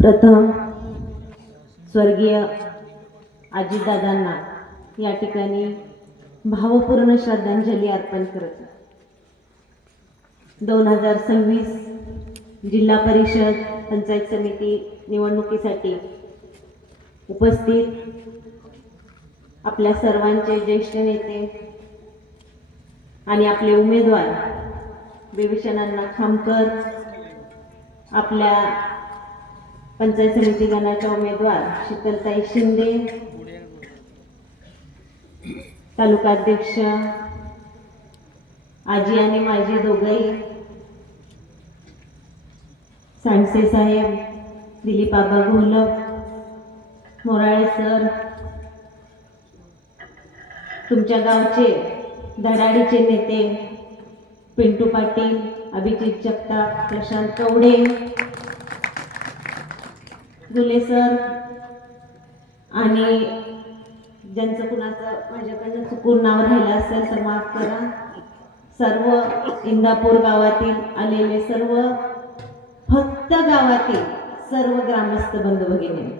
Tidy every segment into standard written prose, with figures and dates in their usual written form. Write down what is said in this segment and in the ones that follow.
प्रथम स्वर्गीय अजितदादांना या ठिकाणी भावपूर्ण श्रद्धांजली अर्पण करत 2026 जिल्हा परिषद पंचायत समिती निवडणुकीसाठी उपस्थित आपल्या सर्वांचे ज्येष्ठ नेते आणि आपले उमेदवार विभीषण अण्णा खामकर, आपल्या पंचायत समिती गणाच्या उमेदवार शीतलताई शिंदे, तालुका अध्यक्ष आजी आणि माजी दोघंही, सांडसे साहेब, दिलीप आबा घोलप, मोराळे सर, तुमच्या गावचे धडाडीचे नेते पिंटू पाटील, अभिजित जगताप, प्रशांत कवडे, गुले सर आणि ज्यांचं कुणाचं माझ्याकडनं चुकून नाव राहिलं असेल तर माफ करा. सर्व इंदापूर गावातील आलेले सर्व, फक्त गावातील सर्व ग्रामस्थ बंधू भगिनी,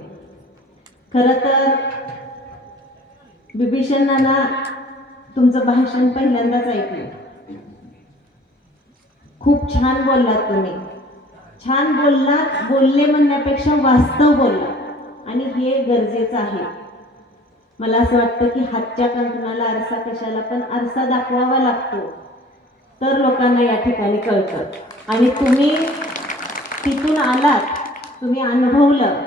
खरं तर विभीषण नाना तुमचं भाषण पहिल्यांदाच ऐकलं. खूप छान बोललात तुम्ही, छान बोललात. बोलले म्हणण्यापेक्षा वास्तव बोललात आणि हे गरजेचं आहे. मला असं वाटतं की हातच्या कंकणाला आरसा कशाला, पण आरसा दाखवावा लागतो तर लोकांना या ठिकाणी कळतं. आणि तुम्ही तिथून आलात, तुम्ही अनुभवलं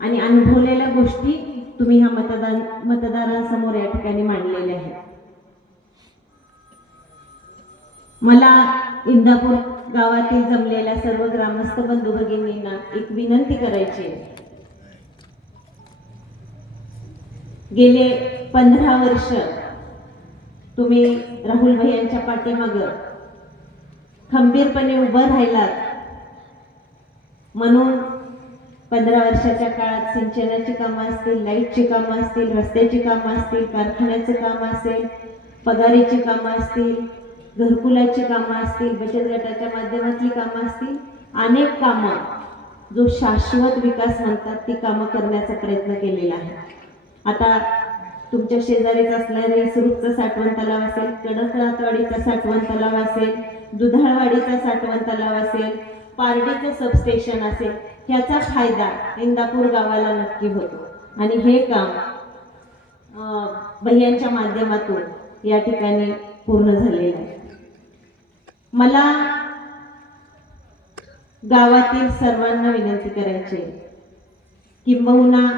आणि अनुभवलेल्या गोष्टी तुम्ही ह्या मतदारांसमोर या ठिकाणी मांडलेल्या आहेत. मला इंदापूर गावातील जमलेल्या सर्व ग्रामस्थ बंधू भगिनींना एक विनंती करायची आहे. गेले 15 वर्ष तुम्ही राहुल भैयांच्या पाठीमागं खंबीरपणे उभं राहिलात, म्हणून 15 वर्षाच्या काळात सिंचनाची कामं असतील, लाईटची कामं असतील, रस्त्याची कामं असतील, कारखान्याचं काम असेल, पगारीची कामं असतील, घरकुलाची कामं असतील, बचत गटाच्या माध्यमातली कामं असतील, अनेक कामं जो शाश्वत विकास म्हणतात ती कामं करण्याचा प्रयत्न केलेला आहे. आता तुमच्या शेजारीच असणारे सुरूपचा साठवण तलाव असेल, कडकनाथवाडीचा साठवण तलाव असेल, दुधाळवाडीचा साठवण तलाव असेल, पारडीचं सबस्टेशन असेल, ह्याचा फायदा इंदापूर गावाला नक्की होतो. आणि हे काम भैयांच्या माध्यमातून या ठिकाणी पूर्ण झालेलं आहे. मला गावातील सर्वांना विनंती करायची, किंबहुना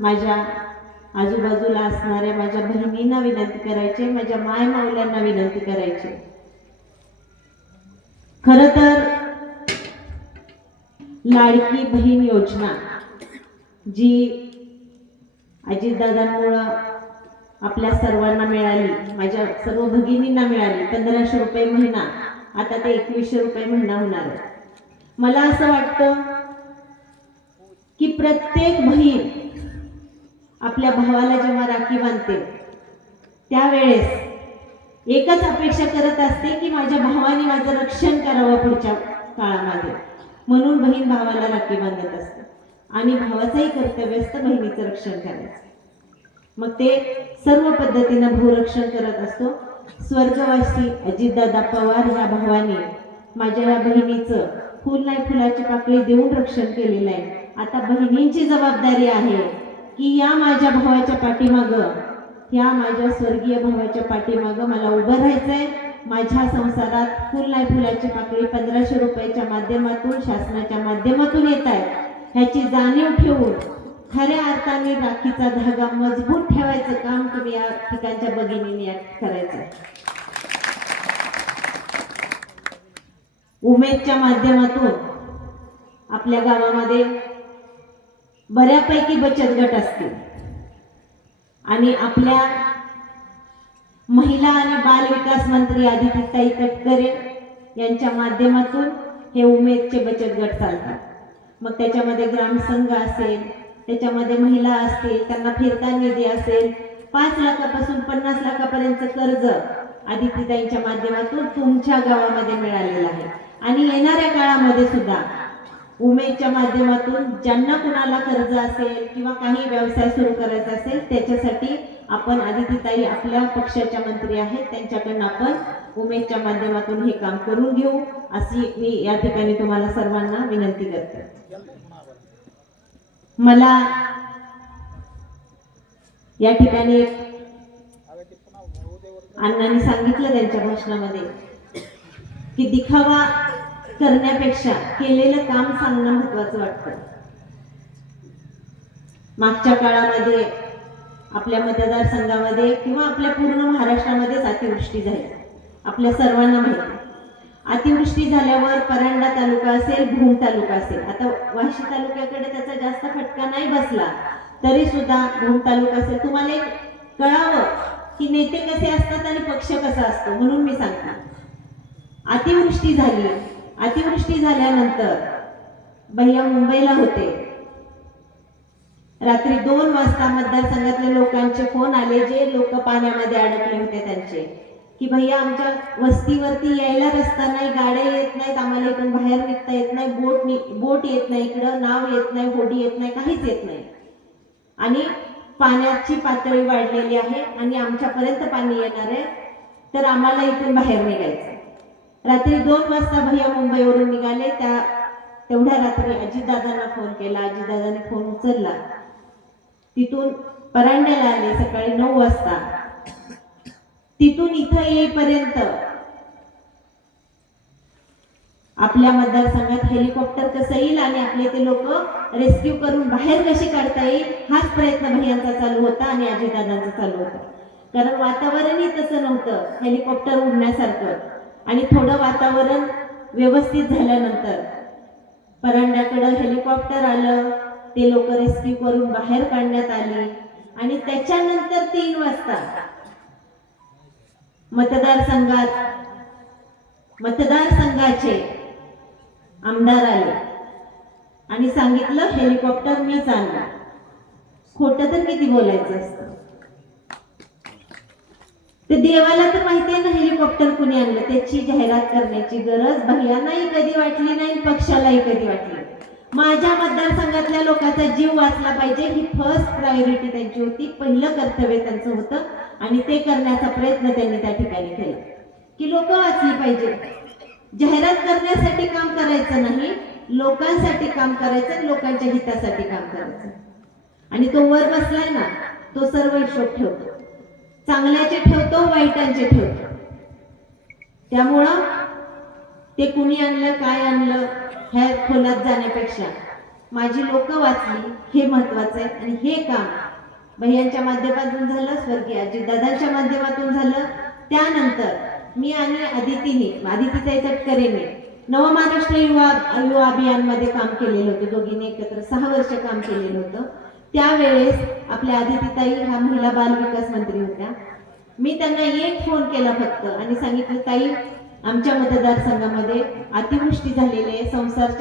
माझ्या आजूबाजूला असणाऱ्या माझ्या बहिणींना विनंती करायची, माझ्या माय माऊल्यांना विनंती करायची. खरं तर लाडकी बहीण योजना जी अजितदादांमुळं आपल्या सर्वांना मिळाली, माझ्या सर्व भगिनींना मिळाली, 1500 रुपये महिना, आता ते 2100 रुपये महिना होणार आहे. मला असं वाटतं की प्रत्येक बहीण आपल्या भावाला जेव्हा राखी बांधते त्यावेळेस एकच अपेक्षा करत असते की माझ्या भावाने माझं रक्षण करावं पुढच्या काळामध्ये, म्हणून बहीण भावाला राखी बांधत असते आणि भावाचंही कर्तव्य असतं बहिणीचं रक्षण करायचं. मग ते सर्व पद्धतीनं भूरक्षण करत असतो. स्वर्गवासी अजितदादा पवार ह्या भावाने माझ्या या बहिणीचं फुल नाही फुलाची पाकळी देऊन रक्षण केलेलं आहे. आता बहिणींची जबाबदारी आहे की या माझ्या भावाच्या पाठीमागं, या माझ्या स्वर्गीय भावाच्या मागं मला उभं राहायचंय. माझ्या संसारात फुल नाही फुलाची पाकळी 1500 रुपयाच्या माध्यमातून, शासनाच्या माध्यमातून येत आहे, ह्याची जाणीव ठेवून खऱ्या अर्थाने राखीचा धागा मजबूत ठेवायचं काम तुम्ही या ठिकाणच्या भगिनींनी करायचं. उमेदच्या माध्यमातून आपल्या गावामध्ये बऱ्यापैकी बचत गट असतील आणि आपल्या महिला आणि बाल विकास मंत्री आदितीताई तटकरे यांच्या माध्यमातून हे उमेदचे बचत गट चालतात. मग त्याच्यामध्ये ग्रामसंघ असेल, त्याच्यामध्ये महिला असतील, त्यांना फिरता निधी असेल, 5 लाखापासून 50 लाखापर्यंत कर्ज आदितीताईंच्या माध्यमातून तुमच्या गावामध्ये मिळालेलं आहे. आणि येणाऱ्या काळामध्ये सुद्धा उमेदच्या माध्यमातून ज्यांना कुणाला कर्ज असेल किंवा काही व्यवसाय सुरू करायचा असेल त्याच्यासाठी आपण आदितीताई आपल्या पक्षाच्या मंत्री आहेत, त्यांच्याकडून आपण उमेदच्या माध्यमातून हे काम करून घेऊ अशी मी या ठिकाणी तुम्हाला सर्वांना विनंती करते. मला या ठिकाणी अण्णांनी सांगितलं त्यांच्या भाषणामध्ये की दिखावा करण्यापेक्षा केलेलं काम सांगणं महत्वाचं वाटतं. मागच्या काळामध्ये आपल्या मतदारसंघामध्ये किंवा आपल्या पूर्ण महाराष्ट्रामध्येच अतिवृष्टी झाली, आपल्या सर्वांना माहिती. अतिवृष्टी झाल्यावर परांडा तालुका असेल, भूम तालुका असेल, आता वाशी तालुक्याकडे त्याचा जास्त फटका नाही बसला तरी सुद्धा भूम तालुका असेल, तुम्हाला एक कळावं की नेते कसे असतात आणि पक्ष कसा असतो. म्हणून मी सांगते, अतिवृष्टी झाली, अतिवृष्टी झाल्यानंतर भैया मुंबईला होते. रात्री 2 वाजता मतदारसंघातल्या लोकांचे फोन आले, जे लोक पाण्यामध्ये अडकले होते त्यांचे, की भैया आमच्या वस्तीवरती यायला रस्ता नाही, गाड्या येत नाहीत, आम्हाला इथून बाहेर निघता येत नाही, बोट येत नाही, इकडं नाव येत नाही, होडी येत नाही, काहीच येत नाही आणि पाण्याची पातळी वाढलेली आहे आणि आमच्यापर्यंत पाणी येणार आहे, तर आम्हाला इथून बाहेर निघायचं. रात्री 2 वाजता भैया मुंबईवरून निघाले. तेवढ्या रात्री अजितदादांना फोन केला, अजितदादांनी फोन उचलला. तिथून परांड्याला आले सकाळी 9 वाजता. तिथून इथं येईपर्यंत आपल्या मतदारसंघात हेलिकॉप्टर कसं येईल आणि आपले ते लोक रेस्क्यू करून बाहेर कसे काढता येईल हाच प्रयत्न भैयांचा चालू होता आणि अजितदादांचा चालू होता. कारण वातावरणही तसं नव्हतं हेलिकॉप्टर उडण्यासारखं. आणि थोडं वातावरण व्यवस्थित झाल्यानंतर परांड्याकडं हेलिकॉप्टर आलं, ते लोक रेस्क्यू करून बाहेर काढण्यात आली आणि त्याच्यानंतर 3 वाजता मतदारसंघाचे आमदार आले आणि सांगितलं हेलिकॉप्टर मीच आणला. खोटं तर किती बोलायचं असतं. ते देवाला तर माहिती आहे ना हेलिकॉप्टर कुणी आणलं. त्याची जाहिरात करण्याची गरज भैयांनाही कधी वाटली नाही, पक्षालाही कधी वाटली. माझ्या मतदारसंघातल्या लोकांचा जीव वाचला पाहिजे ही फर्स्ट प्रायोरिटी त्यांची होती, पहिलं कर्तव्य त्यांचं होतं आणि ते करण्याचा प्रयत्न त्यांनी त्या ठिकाणी केला की लोक वाचली पाहिजे. जाहिरात करण्यासाठी काम करायचं नाही, लोकांसाठी काम करायचं, लोकांच्या हितासाठी काम करायचं. आणि तो वर बसलाय ना, तो सर्व हिशोब ठेवतो, चांगल्याचे ठेवतो, वाईटांचे ठेवतो. त्यामुळं ते कुणी आणलं, काय आणलं ह्या खोलात जाण्यापेक्षा माझी लोक वाचली हे महत्वाचं आहे. आणि हे काम भैयांच्या माध्यमातून झालं, स्वर्गीय अजितदादांच्या माध्यमातून झालं. त्यानंतर मी आणि आदितीताई तटकरेंनी नवमहाराष्ट्र युवा अभियानमध्ये काम केलेलं होतं. दोघींनी एकत्र 6 वर्ष काम केलेलं होतं. त्यावेळेस आपल्या आदितीताई ह्या महिला बाल विकास मंत्री होत्या. मी त्यांना एक फोन केला फक्त आणि सांगितलं, ताई आमच्या मतदारसंघामध्ये अतिवृष्टी झालेली आहे,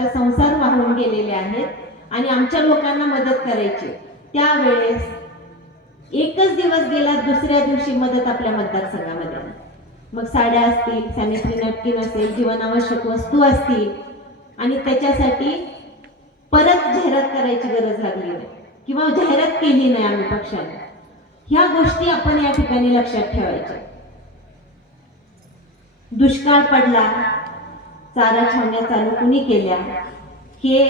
संसार वाहून गेलेले आहेत आणि आमच्या लोकांना मदत करायची. त्यावेळेस एकच दिवस गेला, दुसऱ्या दिवशी मदत आपल्या मतदारसंघामध्ये. मग साड्या असतील, सॅनिटरी नॅपकिन असेल, जीवनावश्यक वस्तू असतील आणि त्याच्यासाठी परत जाहिरात करायची गरज लागली नाही किंवा जाहिरात केली नाही आम्ही पक्षाने. ह्या गोष्टी आपण या ठिकाणी लक्षात ठेवायच्या. दुष्काळ पडला, चारा छावण्या चालू कुणी केल्या, हे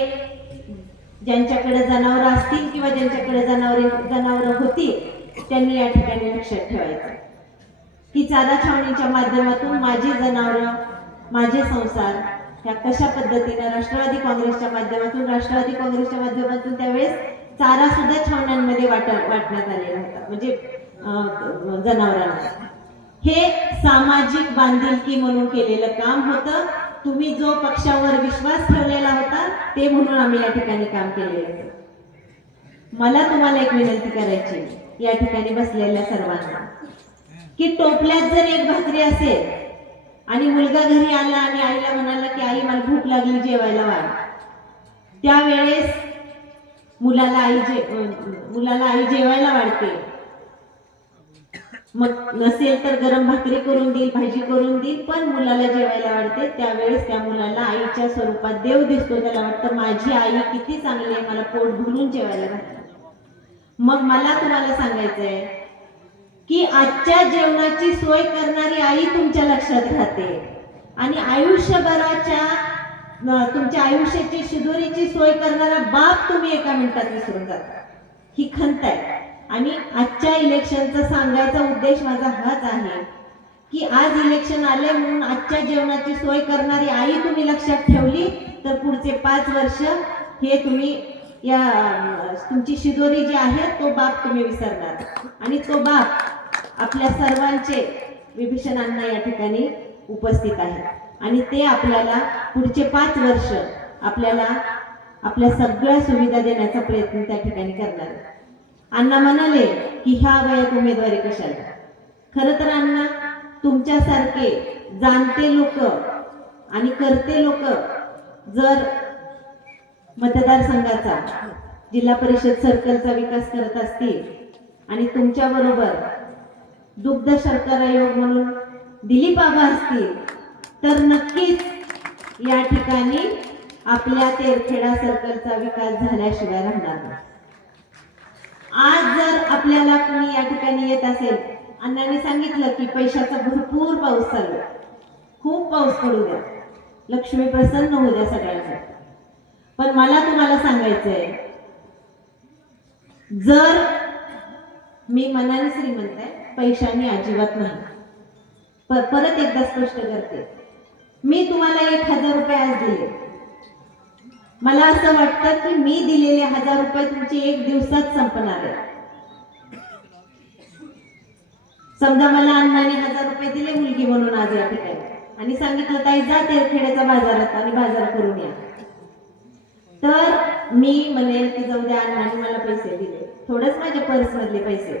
ज्यांच्याकडे जनावर असतील किंवा ज्यांच्याकडे जनावर होती त्यांनी या ठिकाणी लक्षात ठेवायचं की चारा छावणीच्या माध्यमातून माझी जनावर, माझे संसार ह्या कशा पद्धतीने राष्ट्रवादी काँग्रेसच्या माध्यमातून त्यावेळेस चारा सुद्धा छावण्यांमध्ये वाटण्यात आलेला होता, म्हणजे जनावरांना. हे सामाजिक बांधिलकी म्हणून केलेलं काम होतं. तुम्ही जो पक्षावर विश्वास ठेवलेला होता ते म्हणून आम्ही या ठिकाणी काम केलेलं होतं. मला तुम्हाला एक विनंती करायची या ठिकाणी बसलेल्या सर्वांना की टोपल्यात जर एक भाकरी असेल आणि मुलगा घरी आला आणि आईला म्हणाला की आई मला भूक लागली, जेवायला वाढ, त्यावेळेस मुलाला आई जेवायला वाढते मग नसेल तर गरम भाकरी करून देईल, भाजी करून देईल, पण मुलाला जेवायला वाढते त्यावेळेस त्या मुलाला आईच्या स्वरूपात देव दिसतो. त्याला वाटतं माझी आई किती चांगली आहे, मला पोट भरून जेवायला घालते. मग मला तुम्हाला सांगायचंय की आजच्या जेवणाची सोय करणारी आई तुमच्या लक्षात राहते आणि आयुष्यभराच्या तुमच्या आयुष्याची शिदोरीची सोय करणारा बाप तुम्ही एका मिनिटात विसरून जाता. ही खंत आहे. आणि आजच्या इलेक्शनचा सांगायचा उद्देश माझा हाच आहे की आज इलेक्शन आले म्हणून आजच्या जेवणाची सोय करणारी आई तुम्ही लक्षात ठेवली तर पुढचे 5 वर्ष हे तुम्ही या तुमची शिदोरी जी आहे तो बाप तुम्ही विसरणार. आणि तो बाप आपल्या सर्वांचे विभीषण अण्णा या ठिकाणी उपस्थित आहे आणि ते आपल्याला पुढचे 5 वर्ष आपल्याला आपल्या सगळ्या सुविधा देण्याचा प्रयत्न त्या ठिकाणी करणार. अण्णा म्हणाले की ह्या वयात उमेदवारी कशाला. खरं तर अण्णा तुमच्यासारखे जाणते लोक आणि करते लोक जर मतदारसंघाचा जिल्हा परिषद सर्कलचा विकास करत असतील आणि तुमच्या बरोबर दुग्ध शर्करा योग म्हणून दिलीप बाबा असतील तर नक्कीच या ठिकाणी आपल्या तेरखेडा सर्कलचा विकास झाल्याशिवाय राहणार नाही. आज जर आपल्याला कोणी या ठिकाणी येत असेल, अण्णांनी सांगितलं की पैशाचा भरपूर पाऊस चालू आहे, खूप पाऊस पडू द्या, लक्ष्मी प्रसन्न होऊ द्या सगळ्यांना. पण मला तुम्हाला सांगायचंय जर मी मनाने श्रीमंत आहे, पैशाने अजिबात नाही. परत एकदा स्पष्ट करते, मी तुम्हाला 1000 रुपये आज दिले. मला असं वाटतं की मी दिलेले 1000 रुपये तुमचे 1 दिवसात संपणार आहे. समजा मला अण्णाने 1000 रुपये दिले मुलगी म्हणून आज या ठिकाणी आणि सांगितलं ताई जा तेरखेड्याच्या बाजारात आणि बाजार करून या, तर मी म्हणेल की जाऊ द्या अण्णाने मला पैसे दिले, थोडंच माझ्या पर्स मधले पैसे,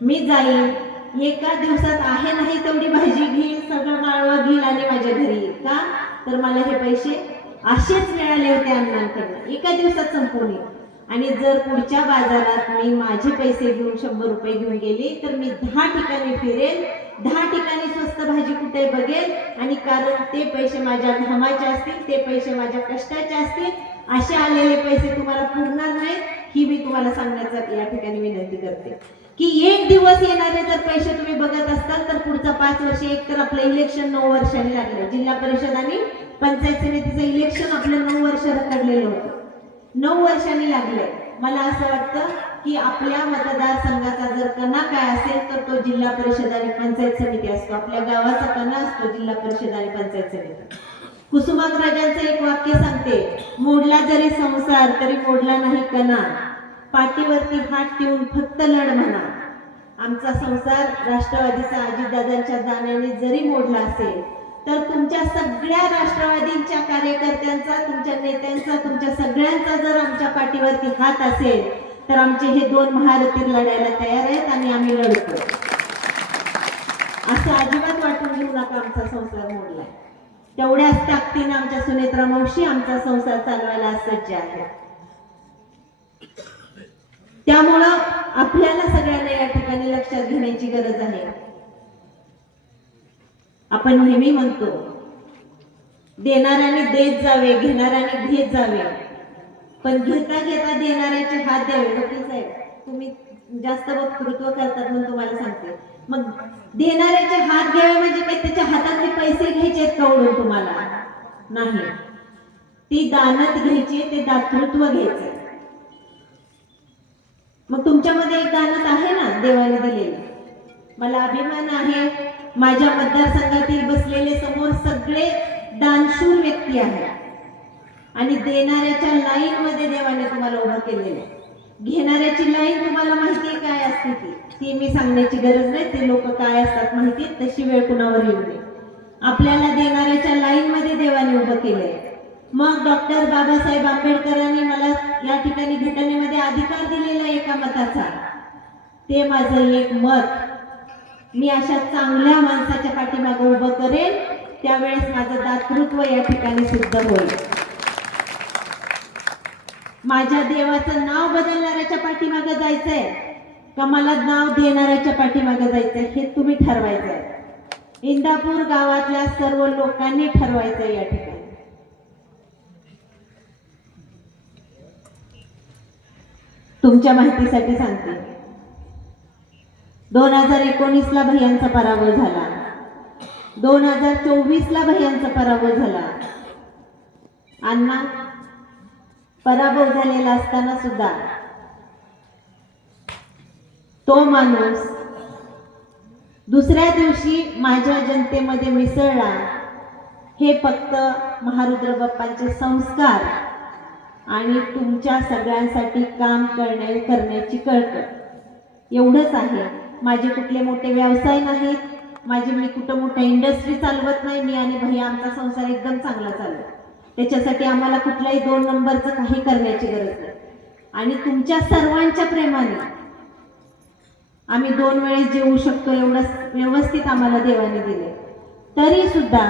मी जाईल एका दिवसात आहे नाही तेवढी भाजी घेईल, सगळं माळवं घेईल आणि माझ्या घरी येईल. का तर मला हे पैसे असेच मिळाले होते अण्णांकडनं, एका दिवसात संपवून. आणि जर पुढच्या बाजारात मी माझे पैसे घेऊन 100 रुपये घेऊन गेले तर मी 10 ठिकाणी फिरेल, 10 ठिकाणी स्वस्त भाजी कुठे बघेल. आणि कारण ते पैसे माझ्या घामाचे असतील, ते पैसे माझ्या कष्टाचे असतील, असे आलेले पैसे तुम्हाला पुरणार नाहीत ही मी तुम्हाला सांगण्याचा या ठिकाणी विनंती करते. की 1 दिवस येणारे जर पैसे तुम्ही बघत असताल तर पुढचा 5 वर्ष, एक तर आपलं इलेक्शन 9 वर्षांनी लागलं, जिल्हा परिषद आणि पंचायत समितीचं इलेक्शन आपलं 9 वर्ष रखडलेलं होतं, 9 वर्षांनी लागले. मला असं वाटतं की आपल्या मतदारसंघाचा जर कणा काय असेल तर तो जिल्हा परिषद आणि पंचायत समिती असतो. आपल्या गावाचा कणा असतो जिल्हा परिषद आणि पंचायत समिती. कुसुमाग्रजांचं एक वाक्य सांगते, मोडला जरी संसार तरी मोडला नाही कणा, पाठीवरती हात ठेवून फक्त लढ म्हणा. आमचा संसार राष्ट्रवादीचा अजितदादांच्या दाण्याने जरी मोडला असेल तर तुमच्या सगळ्या राष्ट्रवादीच्या कार्यकर्त्यांचा, तुमच्या नेत्यांचा, तुमच्या सगळ्यांचा जर आमच्या पाठीवरती हात असेल तर आमचे हे 2 महारथी लढायला तयार आहेत आणि आम्ही लढतो. असं अजिबात वाटून घेऊ नका आमचा संसार मोडलाय. तेवढ्याच ताकदीने आमच्या सुनेत्रा मावशी आमचा संसार चालवायला सज्ज आहे. त्यामुळं आपल्याला सगळ्यांना या ठिकाणी लक्षात घेण्याची गरज आहे. आपण नेहमी म्हणतो देणाऱ्याने देत जावे, घेणाऱ्याने घेत जावे, पण घेता घेता देणाऱ्याचे हात द्यावे. वकील साहेब तुम्ही जास्त वक्तृत्व करतात म्हणून तुम्हाला सांगते, मग देणाऱ्याचे हात घ्यावे म्हणजे काय त्याच्या हातातले पैसे घ्यायचे का ओढून तुम्हाला? नाही, ती दानत घ्यायची, ते दातृत्व घ्यायचं. मग तुमच्यामध्ये एक दानत आहे ना देवाने दिलेलं. मला अभिमान आहे माझ्या मतदारसंघातील बसलेले समोर सगळे दानशूर व्यक्ती आहेत आणि देणाऱ्याच्या लाईन मध्ये देवाने तुम्हाला उभं केलेलं आहे. घेणाऱ्याची लाईन तुम्हाला माहिती आहे काय असते ती मी सांगण्याची गरज नाही, ते लोक काय असतात माहिती, तशी वेळ कुणावर येऊ नये. आपल्याला देणाऱ्याच्या लाईन मध्ये देवाने उभं केलंय. मग डॉक्टर बाबासाहेब आंबेडकरांनी मला या ठिकाणी घटनेमध्ये अधिकार दिलेला एका मताचा, ते माझं एक मत मी अशा चांगल्या माणसाच्या पाठीमागे उभं करेन, त्यावेळेस माझं दातृत्व या ठिकाणी सिद्ध होईल. माझ्या देवाचं नाव बदलणाऱ्याच्या पाठीमागे जायचंय, का मला नाव देणाऱ्याच्या पाठीमागे जायचं हे तुम्ही ठरवायचं आहे. इंदापूर गावातल्या सर्व लोकांनी ठरवायचं या ठिकाणी. तुमच्या माहितीसाठी सांगते, 2019 ला भैयांचा पराभव झाला, 2024 ला भैयांचा पराभव झाला. अण्णा पराभव झालेला असताना सुद्धा तो माणूस दुसऱ्या दिवशी माझ्या जनतेमध्ये मिसळला. हे फक्त महारुद्र बाप्पांचे संस्कार आणि तुमच्या सगळ्यांसाठी काम करण्याची कळकळ एवढंच आहे. माझे कुठले मोठे व्यवसाय नाहीत, मी कुठं मोठ्या इंडस्ट्री चालवत नाही. मी आणि भैया आमचा संसार एकदम चांगला चालतो. त्याच्यासाठी आम्हाला कुठलाही 2 नंबरचं काही करण्याची गरज नाही. आणि तुमच्या सर्वांच्या प्रेमाने आम्ही 2 वेळेस जेवू शकतो एवढं व्यवस्थित आम्हाला देवाने दिले. तरी सुद्धा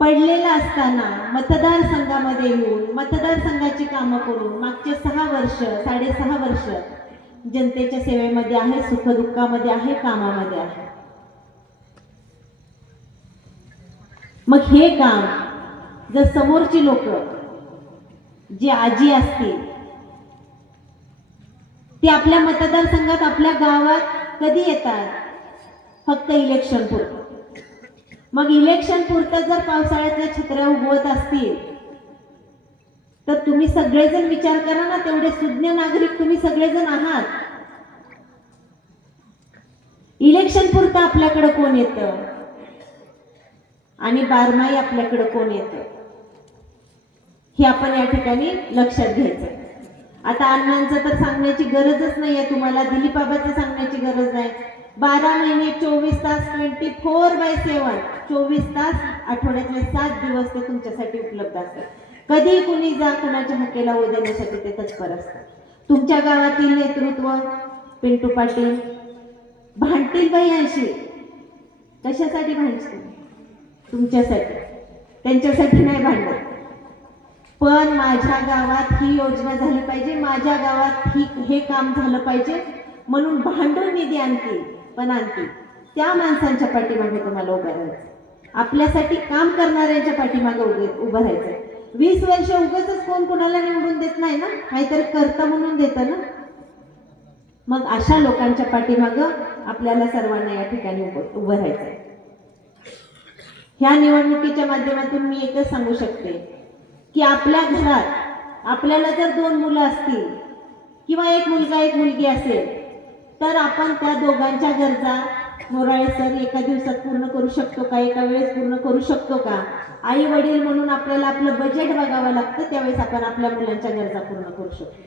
पडलेला असताना मतदारसंघामध्ये येऊन मतदारसंघाची कामं करून मागचे 6 वर्ष 6.5 वर्ष जनतेच्या सेवेमध्ये आहे, सुखदुःखामध्ये आहे, कामामध्ये आहे. मग हे काम जर समोरची लोक जी आजी असतील ते आपल्या मतदारसंघात आपल्या गावात कधी येतात? फक्त इलेक्शन पुरतं. मग इलेक्शन पुरतं जर पावसाळ्यातल्या छत्र्या उगवत असतील तर तुम्ही सगळेजण विचार करा ना, तेवढे सुज्ञ नागरिक तुम्ही सगळेजण आहात. इलेक्शन पुरतं आपल्याकडे कोण येतं आणि बारमाही आपल्याकडे कोण येतं हे आपण या ठिकाणी लक्षात घ्यायचं. आता अण्णांचं तर सांगण्याची गरजच नाही आहे तुम्हाला, दिलीप बाबांचं सांगण्याची गरज नाही. 12 महिने 24 तास 24/7 24 तास आठवड्यातले 7 दिवस ते तुमच्यासाठी उपलब्ध असतात. कधी कुणी जा कुणाच्या हाकेला ओ देण्यासाठी ते तत्पर असतात. तुमच्या गावातील नेतृत्व पिंटू पाटील भांडतील भैयांशी. कशासाठी भांडतील? तुमच्यासाठी, त्यांच्यासाठी नाही भांडत. पण माझ्या गावात ही योजना झाली पाहिजे, माझ्या गावात हे काम झालं पाहिजे म्हणून भांडून निधी आणतील, पण आणतील. त्या माणसांच्या पाठीमागे तुम्हाला उभं राहायचं, आपल्यासाठी काम करणाऱ्यांच्या पाठीमागे उभं राहायचं. 20 वर्ष उगाच कोण कोणाला निवडून देत नाही ना, काहीतरी करतं म्हणून देतं ना. मग अशा लोकांच्या पाठीमागं आपल्याला सर्वांना या ठिकाणी उभं राहायचं. ह्या निवडणुकीच्या माध्यमातून मी एकच सांगू शकते की आपल्या घरात आपल्याला जर 2 मुलं असतील किंवा 1 मुलगा 1 मुलगी असेल तर आपण त्या दोघांच्या गरजा मोराळे सर एका दिवसात पूर्ण करू शकतो का? एका वेळेस पूर्ण करू शकतो का? आई वडील म्हणून आपल्याला आपलं बजेट बघावं लागतं, त्यावेळेस आपण आपल्या मुलांच्या गरजा पूर्ण करू शकतो.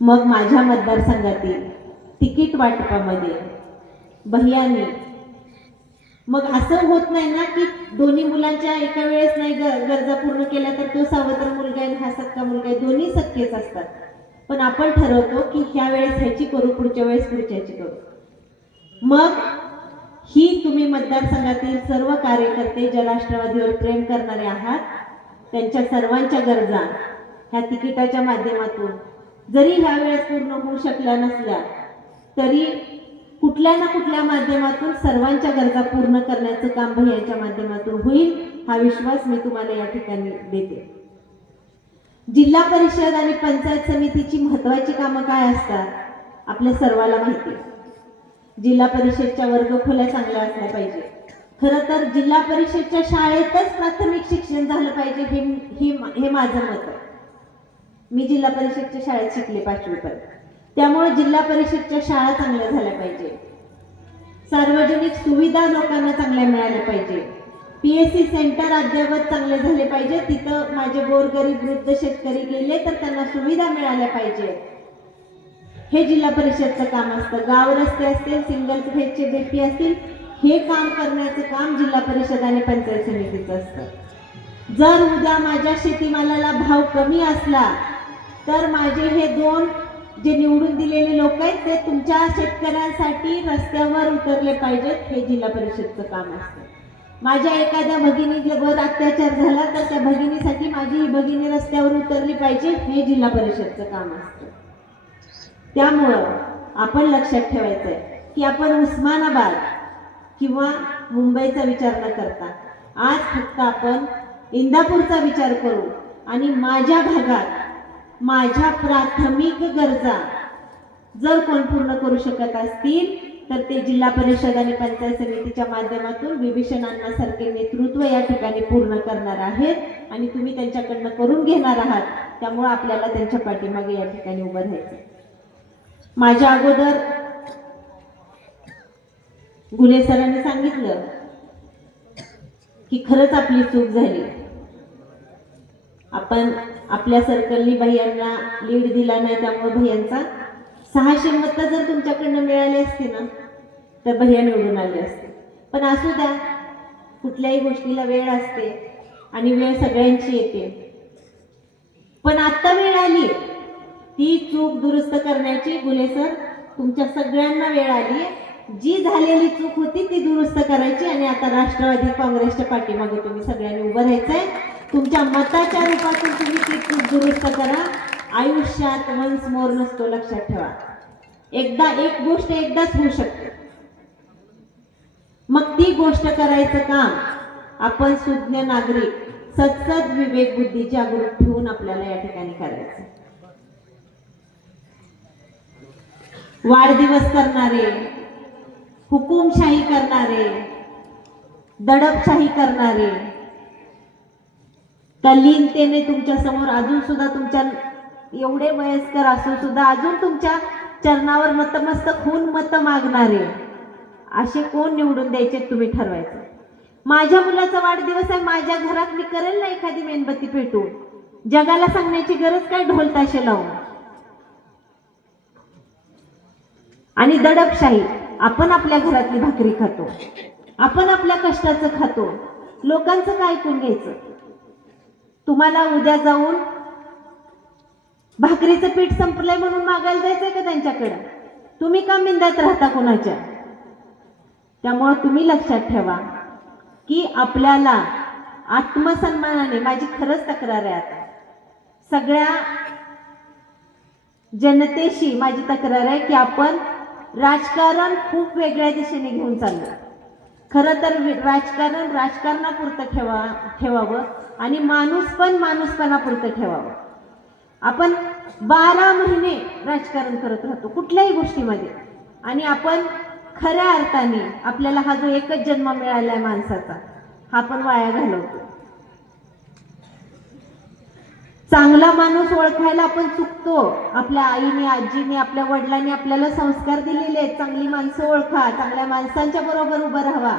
मग माझ्या मतदारसंघातील तिकीट वाटपामध्ये भैयानी मग असं होत नाही ना की दोन्ही मुलांच्या एका वेळेस नाही गरजा पूर्ण केल्या तर तो सावत्र मुलगा आहे हा सक्का मुलगा आहे, दोन्ही सक्केच असतात. पण आपण ठरवतो की ह्या वेळेस ह्याची करू, पुढच्या वेळेस पुढच्याची करू. मग ही तुम्ही मतदारसंघातील सर्व कार्यकर्ते ज्या राष्ट्रवादीवर प्रेम करणारे आहात त्यांच्या सर्वांच्या गरजा ह्या तिकिटाच्या माध्यमातून जरी ह्या वेळेस पूर्ण होऊ शकल्या नसल्या तरी कुठल्या ना कुठल्या माध्यमातून सर्वांच्या गरजा पूर्ण करण्याचं काम भैयांच्या माध्यमातून होईल, हा विश्वास मी तुम्हाला या ठिकाणी देते. जिल्हा परिषद आणि पंचायत समितीची महत्त्वाची कामं काय असतात आपल्या सर्वाला माहिती. जिल्हा परिषदच्या वर्गखोल्या चांगल्या असल्या पाहिजे. खरं तर जिल्हा परिषदच्या शाळेतच प्राथमिक शिक्षण झालं पाहिजे हे माझं मत आहे. मी जिल्हा परिषदच्या शाळेत शिकले 5वी पर्यंत, त्यामुळे जिल्हा परिषदच्या शाळा चांगल्या झाल्या पाहिजे. सार्वजनिक सुविधा लोकांना चांगल्या मिळाल्या पाहिजे. PSC सेंटर अद्यावत चांगले झाले पाहिजे. तिथं माझे गोरगरीब वृद्ध शेतकरी गेले तर त्यांना सुविधा मिळाल्या पाहिजे. हे जिल्हा परिषदचं काम असतं. गाव रस्ते असतील, सिंगल फेजचे BP असतील, हे काम करण्याचं काम जिल्हा परिषद आणि पंचायत समितीचं असतं. जर उद्या माझ्या शेतीमालाला भाव कमी असला तर माझे हे 2 जे निवडून दिलेले लोक आहेत ते तुमच्या शेतकऱ्यांसाठी रस्त्यावर उतरले पाहिजेत, हे जिल्हा परिषदचं काम असतं. माझ्या एखाद्या भगिनीवर अत्याचार झाला तर त्या भगिनीसाठी माझी ही भगिनी रस्त्यावर उतरली पाहिजे, हे जिल्हा परिषदचं काम असतं. त्यामुळं आपण लक्षात ठेवायचंय की आपण उस्मानाबाद किंवा मुंबईचा विचार न करता आज फक्त आपण इंदापूरचा विचार करू आणि माझ्या भागात माझ्या प्राथमिक गरजा जर कोण पूर्ण करू शकत असतील तर ते जिल्हा परिषद आणि पंचायत समितीच्या माध्यमातून विभीषण अण्णासारखे नेतृत्व या ठिकाणी पूर्ण करणार आहेत आणि तुम्ही त्यांच्याकडनं करून घेणार आहात. त्यामुळे आपल्याला त्यांच्या पाठीमागे या ठिकाणी उभं राहायचं. माझ्या अगोदर गुले सरांनी सांगितलं की खरंच आपली चूक झाली. आपण आपल्या सर्कलनी भैयांना लीड दिला नाही, त्यामुळे भैयांचा 600 मतं जर तुमच्याकडनं मिळाली असती ना तर भैया निवडून आले असते. पण असू द्या, कुठल्याही गोष्टीला वेळ असते आणि वेळ सगळ्यांची येते. पण आता वेळ आली ती चूक दुरुस्त करण्याची. गुले सर, तुमच्या सगळ्यांना वेळ आली. जी झालेली चूक होती ती दुरुस्त करायची आणि आता राष्ट्रवादी काँग्रेसच्या पाठीमागे तुम्ही सगळ्यांनी उभं राहायचंय. तुमच्या मताच्या रूपातून तुम्ही ती चूक दुरुस्त करा. आयुष्यात वन्स मोर नसतो, लक्षात ठेवा. एकदा एक गोष्ट एकदाच होऊ शकते, मग ती गोष्ट करायचं काम आपण सुज्ञ नागरिक सतसत विवेक बुद्धी जागृत ठेवून आपल्याला या ठिकाणी करायचं. वाढदिवस करणारे, हुकुमशाही करणारे, दडपशाही करणारे, तल्लीनतेने तुमच्या समोर अजून सुद्धा तुमच्या एवढे वयस्कर असून सुद्धा अजून तुमच्या चरणावर नतमस्तक होऊन मत मागणारे असे कोण निवडून द्यायचे तुम्ही ठरवायचं. माझ्या मुलाचा वाढदिवस आहे, माझ्या घरात मी करेल ना एखादी मेणबत्ती पेटवून. जगाला सांगण्याची गरज काय ढोल ताशे लावून. आणि दडपशाही, आपण आपल्या घरातली भाकरी खातो, आपण आपल्या कष्टाचं खातो, लोकांचं काय ऐकून घ्यायचं. तुम्हाला उद्या जाऊन भाकरीचं पीठ संपलंय म्हणून मागायला जायचंय का त्यांच्याकडे? तुम्ही का मिंदात राहता कोणाच्या? त्यामुळे तुम्ही लक्षात ठेवा की आपल्याला आत्मसन्मानाने, माझी खरंच तक्रार आहे आता सगळ्या जनतेशी माझी तक्रार आहे की आपण राजकारण खूप वेगळ्या दिशेने घेऊन चाललो. खरं तर राजकारण राजकारणापुरतं ठेवावं आणि माणूसपणापुरतं ठेवावं. आपण 12 महिने राजकारण करत राहतो कुठल्याही गोष्टीमध्ये आणि आपण खऱ्या अर्थाने आपल्याला हा जो एकच जन्म मिळालाय माणसाचा, हा पण वाया घालवतो. चांगला माणूस ओळखायला आपण चुकतो. आपल्या आईने, आजीने, आपल्या वडिलांनी आपल्याला संस्कार दिलेले आहेत, चांगली माणसं ओळखा, चांगल्या माणसांच्या बरोबर उभं राहावा.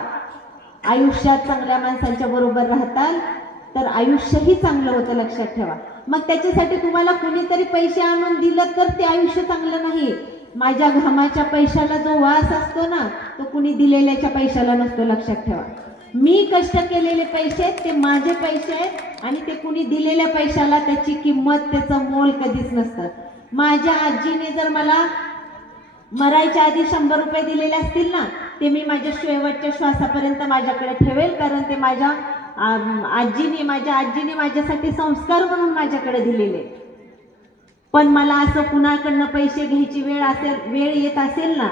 आयुष्यात चांगल्या माणसांच्या बरोबर राहताल तर आयुष्यही चांगलं होतं, लक्षात ठेवा. मग त्याच्यासाठी तुम्हाला कुणीतरी पैसे आणून दिलं तर ते आयुष्य चांगलं नाही. माझ्या घामाच्या पैशाला जो वास असतो ना तो कुणी दिलेल्याच्या पैशाला नसतो, लक्षात ठेवा. मी कष्ट केलेले पैसे आहेत ते माझे पैसे आहेत आणि ते कुणी दिलेल्या पैशाला त्याची किंमत, त्याचं मोल कधीच नसतं. माझ्या आजीने जर मला मरायच्या आधी 100 रुपये दिलेले असतील ना ते मी माझ्या शेवटच्या श्वासापर्यंत माझ्याकडे ठेवेल, कारण ते माझ्या आजीने माझ्यासाठी संस्कार म्हणून माझ्याकडे दिलेले. पण मला असं कुणाकडनं पैसे घ्यायची वेळ येत असेल ना,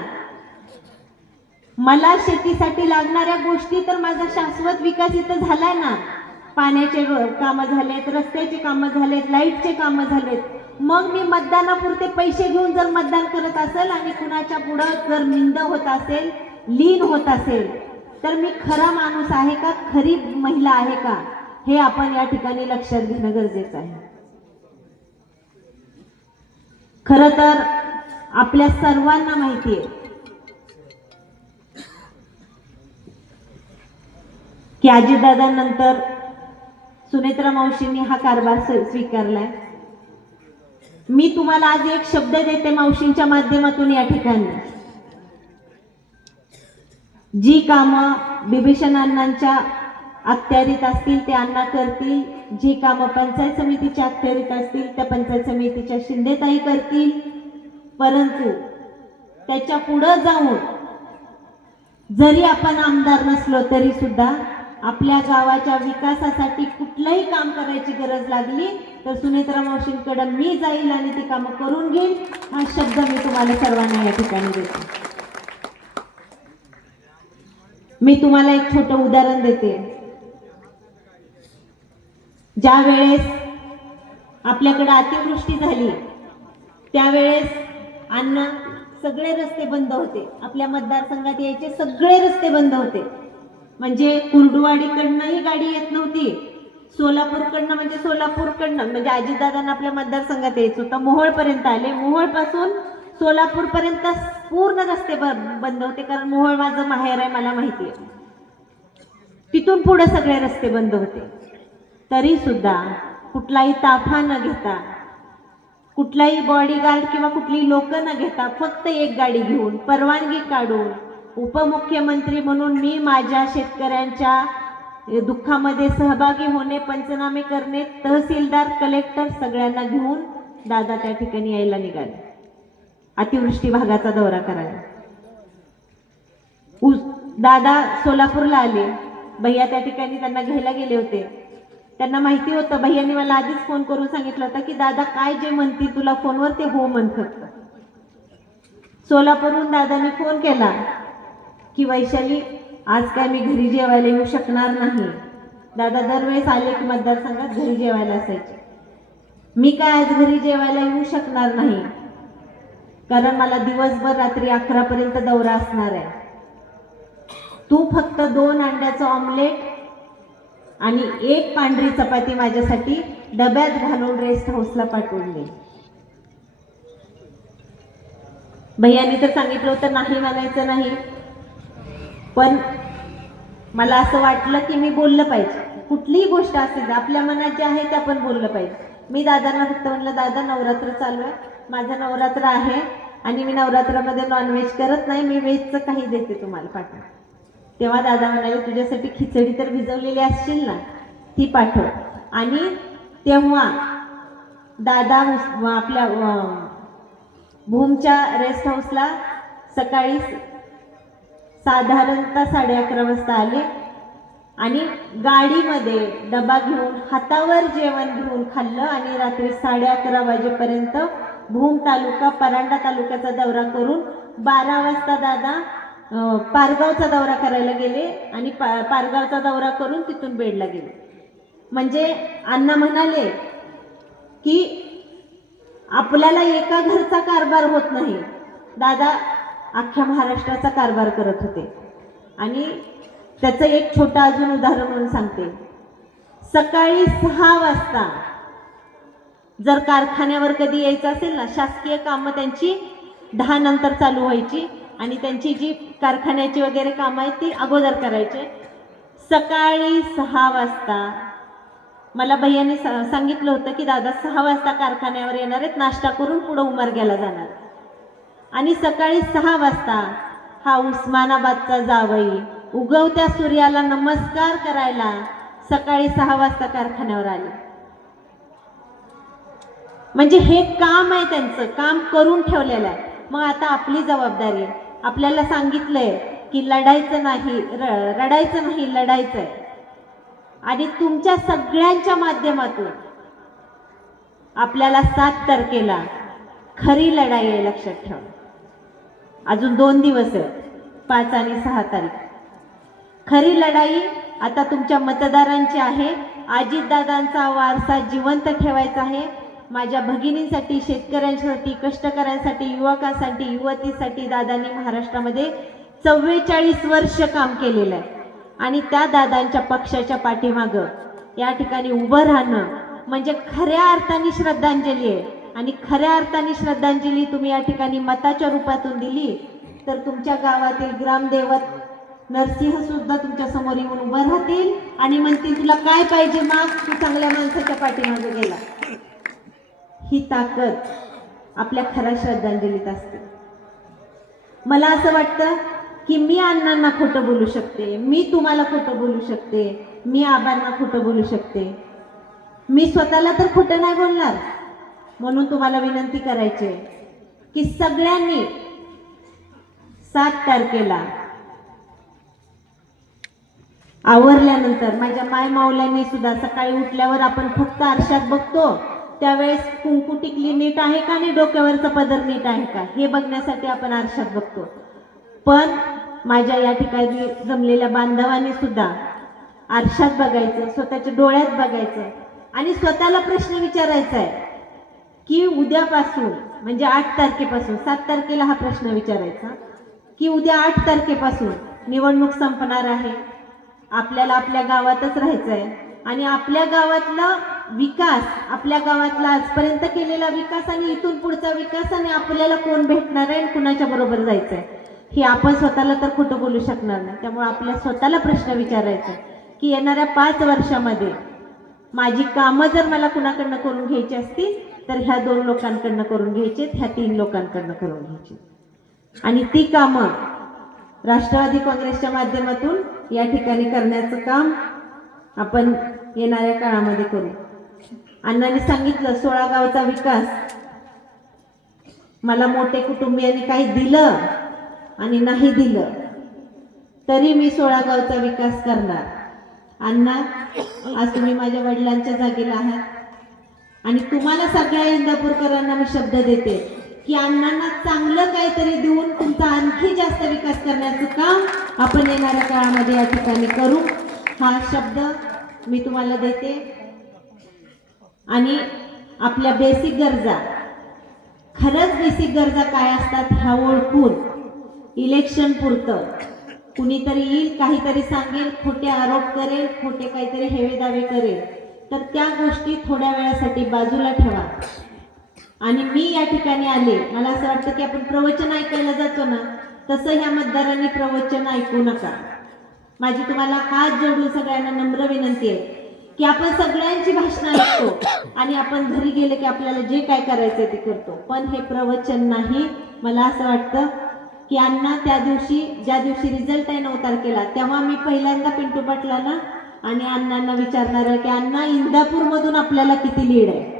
मला शेतीसाठी लागणाऱ्या गोष्टी तर माझा शाश्वत विकास इथं झालाय ना. पाण्याचे कामं झालेत, रस्त्याचे कामं झालेत, लाईटचे कामं झालेत. मग मी मतदानापुरते पैसे घेऊन जर मतदान करत असेल आणि कुणाच्या पुढं जर निंद होत असेल, लीन होत असेल, तर मी खरा माणूस आहे का, खरी महिला आहे का, हे आपण या ठिकाणी लक्षात घेणं गरजेचं आहे. खरं तर आपल्या सर्वांना माहिती आहे की अजितदादांनंतर सुनेत्रा मावशींनी हा कारभार स्वीकारलाय. मी तुम्हाला आज एक शब्द देते मावशींच्या माध्यमातून या ठिकाणी, जी कामं बिभीषण अण्णांच्या अखत्यारीत असतील ते अण्णा करतील, जी कामं पंचायत समितीच्या अखत्यारीत असतील त्या पंचायत समितीच्या शिंदेताई करतील. परंतु त्याच्या पुढे जाऊन जरी आपण आमदार नसलो तरी सुद्धा आपल्या गावाच्या विकासासाठी कुठलंही काम करायची गरज लागली तर सुनेत्रा मावशींकडे मी जाईल आणि ती कामं करून घेईल, हा शब्द मी तुम्हाला सर्वांना या ठिकाणी देते. मी तुम्हाला एक छोटं उदाहरण देते. ज्या वेळेस आपल्याकडे अतिवृष्टी झाली त्यावेळेस अण्णा सगळे रस्ते बंद होते. आपल्या मतदारसंघात यायचे सगळे रस्ते बंद होते. म्हणजे कुर्डुवाडीकडनंही गाडी येत नव्हती, सोलापूरकडनं म्हणजे अजितदादांना आपल्या मतदारसंघात यायचं होतं. मोहोळपर्यंत आले, मोहोळपासून सोलापूरपर्यंत पूर्ण रस्ते बंद होते, कारण मोहोळ माझं माहेर आहे, मला माहिती आहे. तिथून पुढे सगळे रस्ते बंद होते. तरी सुद्धा कुठलाही ताफा न घेता, कुठलाही बॉडीगार्ड किंवा कुठली लोक न घेता, फक्त एक गाडी घेऊन परवानगी काढून उपमुख्यमंत्री म्हणून मी माझ्या शेतकऱ्यांच्या दुःखामध्ये सहभागी होणे, पंचनामे करणे, तहसीलदार कलेक्टर सगळ्यांना घेऊन दादा त्या ठिकाणी यायला निघाले, अतिवृष्टी भागाचा दौरा करायला. दादा सोलापूरला आले. भैया त्या ठिकाणी त्यांना घ्यायला गेले होते. त्यांना माहिती होतं, भैयांनी मला आधीच फोन करून सांगितलं होतं की दादा काय जे म्हणतील तुला फोनवर ते हो म्हण फक्त. सोलापूरहून दादांनी फोन केला की वैशाली आज काय मी घरी जेवायला येऊ शकणार नाही. दादा दरवेळेस आले की मतदारसंघात घरी जेवायला असायचे. मी काय आज घरी जेवायला येऊ शकणार नाही, कारण मला दिवसभर रात्री 11 पर्यंत दौरा असणार आहे. तू फक्त 2 अंड्याचं ऑमलेट आणि 1 पांढरी चपाती माझ्यासाठी डब्यात घालून रेस्ट हाऊसला पाठवून दे. भैयांनी तर सांगितलं होतं नाही म्हणायचं नाही, पण मला असं वाटलं की मी बोललं पाहिजे. कुठलीही गोष्ट असेल आपल्या मनात जे आहे ते आपण बोललं पाहिजे. मी दादांना फक्त म्हणलं दादा नवरात्र चालू आहे, माझं नवरात्र आहे आणि मी नवरात्रामध्ये नॉनव्हेज करत नाही, मी व्हेजचं काही देते तुम्हाला पाठवा. तेव्हा दादा म्हणाले तुझ्यासाठी खिचडी तर भिजवलेली असशील ना, ती पाठव. आणि तेव्हा दादा आपल्या भूमच्या रेस्ट हाऊसला सकाळी साधारणतः 11:30 वाजता आले आणि गाडीमध्ये डबा घेऊन हातावर जेवण घेऊन खाल्लं आणि रात्री 11:30 वाजेपर्यंत भूम तालुका परांडा तालुक्याचा दौरा करून 12 वाजता दादा पारगावचा दौरा करायला गेले आणि पारगावचा दौरा करून तिथून बेडला गेले. म्हणजे अण्णा म्हणाले की आपल्याला एका घरचा कारभार होत नाही, दादा अख्ख्या महाराष्ट्राचा कारभार करत होते. आणि त्याचं एक छोटं अजून उदाहरण म्हणून सांगते. सकाळी 6 वाजता जर कारखान्यावर कधी यायचं असेल ना, शासकीय कामं त्यांची 10 नंतर चालू व्हायची आणि त्यांची जी कारखान्याची वगैरे कामं आहेत ती अगोदर करायचे. सकाळी 6 वाजता मला भैयांनी सांगितलं होतं की दादा 6 वाजता कारखान्यावर येणार आहेत, नाश्ता करून पुढे उमरग्याला जाणार. आणि सकाळी 6 वाजता हा उस्मानाबादचा जावई उगवत्या सूर्याला नमस्कार करायला सकाळी 6 वाजता कारखान्यावर आले. म्हणजे हे काम आहे, त्यांचं काम करून ठेवलेलं आहे. मग आता आपली जबाबदारी आहे. आपल्याला सांगितलंय की लढायचं नाही, रडायचं नाही, लढायचंय. आणि तुमच्या सगळ्यांच्या माध्यमातून आपल्याला 7 तारखेला खरी लढाई आहे, लक्षात ठेवा. अजून 2 दिवस आहेत, 5 आणि 6 तारीख. खरी लढाई आता तुमच्या मतदारांची आहे. अजितदादांचा वारसा जिवंत ठेवायचा आहे. माझ्या भगिनींसाठी, शेतकऱ्यांसाठी, कष्टकऱ्यांसाठी, युवकांसाठी, युवतीसाठी दादांनी महाराष्ट्रामध्ये 44 वर्ष काम केलेलं आहे. आणि त्या दादांच्या पक्षाच्या पाठीमागं या ठिकाणी उभं राहणं म्हणजे खऱ्या अर्थाने श्रद्धांजली आहे. आणि खऱ्या अर्थाने श्रद्धांजली तुम्ही या ठिकाणी मताच्या रूपातून दिली तर तुमच्या गावातील ग्रामदैवत नरसिंह सुद्धा तुमच्या समोर येऊन उभं राहतील आणि म्हणतील तुला काय पाहिजे माग, तू चांगल्या माणसाच्या पाठीमागे गेला. ही ताकद आपल्या खऱ्या श्रद्धांजलीत असते. मला असं वाटतं की मी अण्णांना खोटं बोलू शकते, मी तुम्हाला खोटं बोलू शकते, मी आबांना खोटं बोलू शकते, मी स्वतःला तर खोटं नाही बोलणार. म्हणून तुम्हाला विनंती करायची की सगळ्यांनी 7 तारखेला आवरल्यानंतर माझ्या माय माऊल्यांनी सुद्धा सकाळी उठल्यावर आपण फक्त आरशात बघतो त्यावेळेस कुंकू टिकली नीट आहे का आणि डोक्यावरचा पदर नीट आहे का हे बघण्यासाठी आपण आरशात बघतो. पण माझ्या या ठिकाणी जमलेल्या बांधवांनी सुद्धा आरशात बघायचं, स्वतःच्या डोळ्यात बघायचं आणि स्वतःला प्रश्न विचारायचा आहे की उद्यापासून म्हणजे 8 तारखेपासून 7 तारखेला हा प्रश्न विचारायचा की उद्या 8 तारखेपासून निवडणूक संपणार आहे. आपल्याला आपल्या गावातच राहायचं आहे आणि आपल्या गावातला विकास, आपल्या गावातला आजपर्यंत केलेला विकास आणि इथून पुढचा विकास आणि आपल्याला कोण भेटणार आहे आणि कुणाच्या बरोबर जायचं आहे हे आपण स्वतःला तर खोटं बोलू शकणार नाही. त्यामुळे आपल्या स्वतःला प्रश्न विचारायचा की येणाऱ्या 5 वर्षामध्ये माझी कामं जर मला कुणाकडनं करून घ्यायची असतील तर ह्या 2 लोकांकडनं करून घ्यायची, ह्या 3 लोकांकडनं करून घ्यायची आणि ती कामं राष्ट्रवादी काँग्रेसच्या माध्यमातून या ठिकाणी करण्याचं काम आपण येणाऱ्या काळामध्ये करू. अण्णांनी सांगितलं 16 गावचा विकास. मला मोठे कुटुंबियांनी काही दिलं आणि नाही दिलं तरी मी 16 गावचा विकास करणार. अण्णा, आज तुम्ही माझ्या वडिलांच्या जागेला आहात आणि तुम्हाला सगळ्या इंदापूरकरांना मी शब्द देते की अण्णांना चांगलं काहीतरी देऊन तुमचा आणखी जास्त विकास करण्याचं काम आपण येणाऱ्या काळामध्ये या ठिकाणी करू. हा शब्द मी तुम्हाला देते. आणि आपल्या बेसिक गरजा, खरंच बेसिक गरजा काय असतात ह्या ओळखून इलेक्शन पुरतं कुणीतरी येईल, काहीतरी सांगेल, खोटे आरोप करेल, खोटे काहीतरी हेवेदावे करेल तर त्या गोष्टी थोड्या वेळासाठी बाजूला ठेवा. आणि मी या ठिकाणी आले, मला असं वाटतं की आपण प्रवचन ऐकायला जातो ना तसं ह्या मतदारांनी प्रवचन ऐकू नका. माझी तुम्हाला हात जोडून सगळ्यांना नम्र विनंती आहे की आपण सगळ्यांची भाषणं ऐकतो आणि आपण घरी गेले की आपल्याला जे काय करायचंय ते करतो, पण हे प्रवचन नाही. मला असं वाटतं की अण्णा त्या दिवशी, ज्या दिवशी रिझल्ट आहे 9 तारखेला, तेव्हा मी पहिल्यांदा पिंटू पाटलांना आणि अण्णांना विचारणार आहे की अण्णा इंदापूरमधून आपल्याला किती लीड आहे.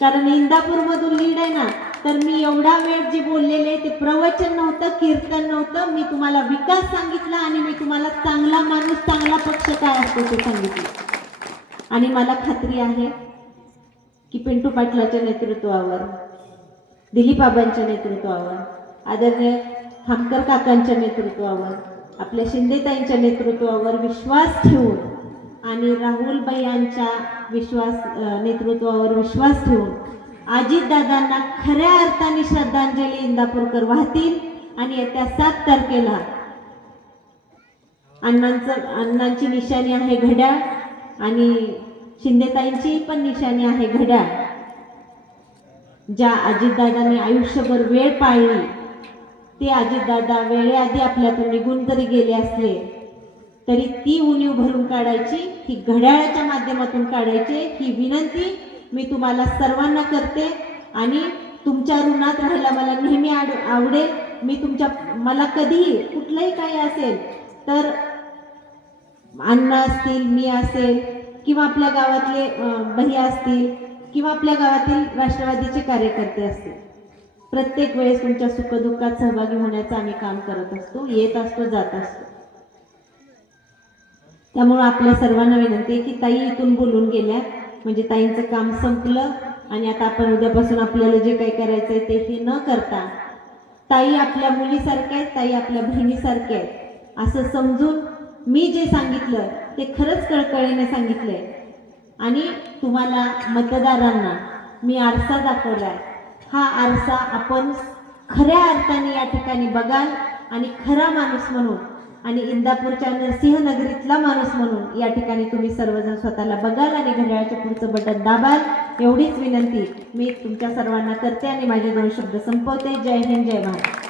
कारण इंदापूरमधून लीड आहे ना तर मी एवढा वेळ जे बोललेले ते प्रवचन नव्हतं, कीर्तन नव्हतं. मी तुम्हाला विकास सांगितला आणि मी तुम्हाला चांगला माणूस, चांगला पक्ष काय असतो ते सांगितलं. आणि मला खात्री आहे की पिंटू पाटलाच्या नेतृत्वावर, दिलीप आबांच्या नेतृत्वावर, आदरणीय खामकर काकांच्या नेतृत्वावर, आपल्या शिंदेताईंच्या नेतृत्वावर विश्वास ठेवून आणि राहुलबाई यांच्या नेतृत्वावर विश्वास ठेवून अजितदादांना खऱ्या अर्थाने श्रद्धांजली इंदापूरकर वाहतील. आणि येत्या 7 तारखेला अण्णांची निशाणी आहे घड्याळ आणि शिंदेताईंची पण निशाणी आहे घड्याळ. ज्या अजितदादांनी आयुष्यभर वेळ पाळली ते अजितदादा वेळेआधी आपल्यातून निघून जरी गेले असले तरी ती उणीव भरून काढायची, ही घड्याळाच्या माध्यमातून काढायची, ही विनंती मी तुम्हाला सर्वांना करते. आणि तुमच्या ऋणात राहायला मला नेहमी आवडेल. मी मला कधीही कुठलंही काही असेल तर अण्णा असतील, मी असेल किंवा आपल्या गावातले भैया असतील किंवा आपल्या गावातील राष्ट्रवादीचे कार्यकर्ते असतील, प्रत्येक वेळेस तुमच्या सुखदुःखात सहभागी होण्याचं आम्ही काम करत असतो, येत असतो, जात असतो. त्यामुळे आपल्या सर्वांना विनंती आहे की ताई इथून बोलून गेल्या म्हणजे ताईंचं काम संपलं आणि आता आपण उद्यापासून आपल्याला जे काही करायचं आहे ते हे न करता ताई आपल्या मुलीसारख्या आहेत, ताई आपल्या बहिणीसारख्या आहेत असं समजून मी जे सांगितलं ते खरंच कळकळीने सांगितलंय. आणि तुम्हाला मतदारांना मी आरसा दाखवलाय. हा आरसा आपण खऱ्या अर्थाने या ठिकाणी बघाल आणि खरा माणूस म्हणून आणि इंदापूरच्या नरसिंहनगरीतला माणूस म्हणून या ठिकाणी तुम्ही सर्वजण स्वतःला बघाल आणि घड्याळाच्या पुढचं बटन दाबाल. एवढीच विनंती मी तुमच्या सर्वांना करते आणि माझे 2 शब्द संपवते. जय हिंद, जय महाराष्ट्र.